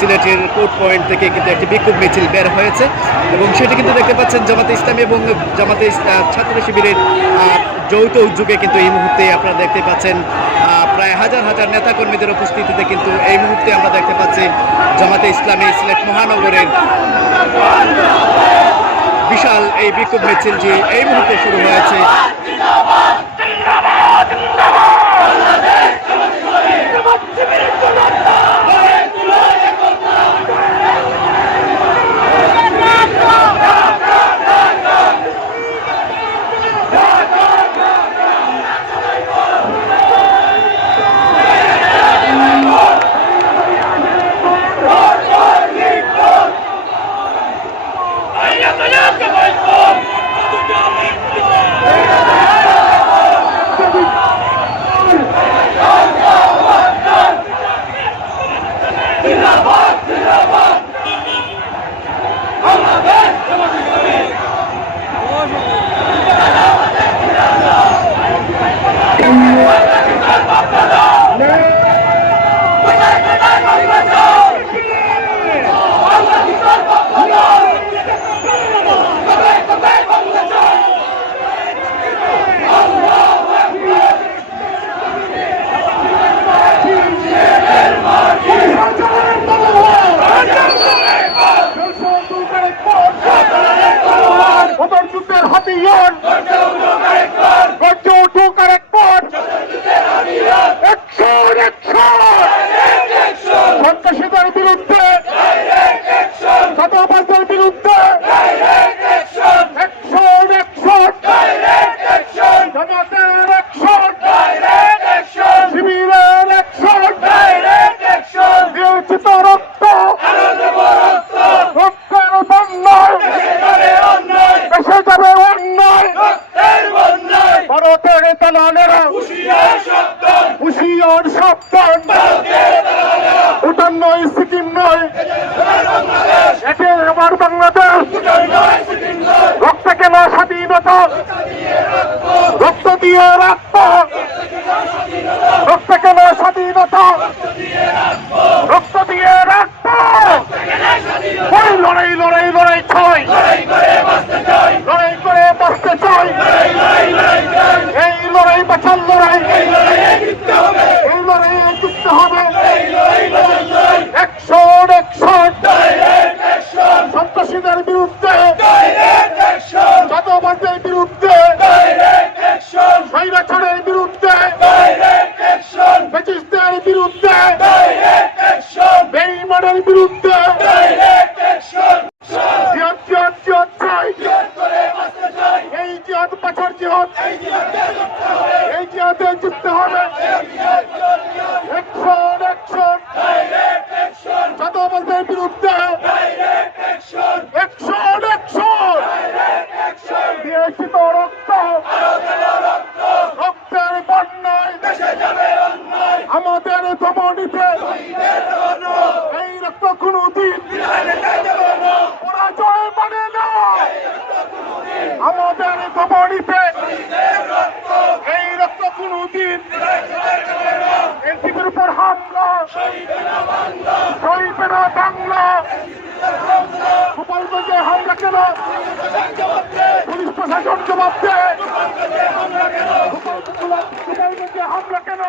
সিলেটের court point থেকে কিন্তু একটি বিক্ষোভ মিছিল বের হয়েছে এবং সেটি কিন্তু দেখতে পাচ্ছেন জামাতে ইসলামী এবং জামাতে ছাত্র শিবিরের যৌথ উদ্যোগে কিন্তু এই মুহূর্তে আপনারা দেখতে পাচ্ছেন প্রায় হাজার হাজার নেতাকর্মীদের উপস্থিতিতে কিন্তু এই মুহূর্তে আমরা দেখতে পাচ্ছি জামাতে ইসলামী সিলেট মহানগরের বিশাল এই বিক্ষোভ মিছিল যে এই মুহূর্তে শুরু হয় জিন্দাবাদ জিন্দাবাদ সন্ত্রাসীদের বিরুদ্ধে দালালেরা হুশিয়ার সাবধান ভুটান নয় সিকিম নয় একে আমার বাংলাদেশ রক্ত কেন স্বাধীনতা রক্ত দিয়ে রাখবো রক্ত কেন স্বাধীনতা জিহাদ পাথর জিহাদ এই জিহাদে জিততে হবে অ্যাকশন অ্যাকশন চাঁদাবাজদের বিরুদ্ধে অ্যাকশন অ্যাকশন দিয়ে রক্ত আমাদের গোপনীতে এই রক্ত কোনদিন এনসিপির উপর হামলা সইবে না বাংলা গোপালগঞ্জে হামলা কেন পুলিশ প্রশাসন জবাব দেয় গোপালগঞ্জে হামলা কেন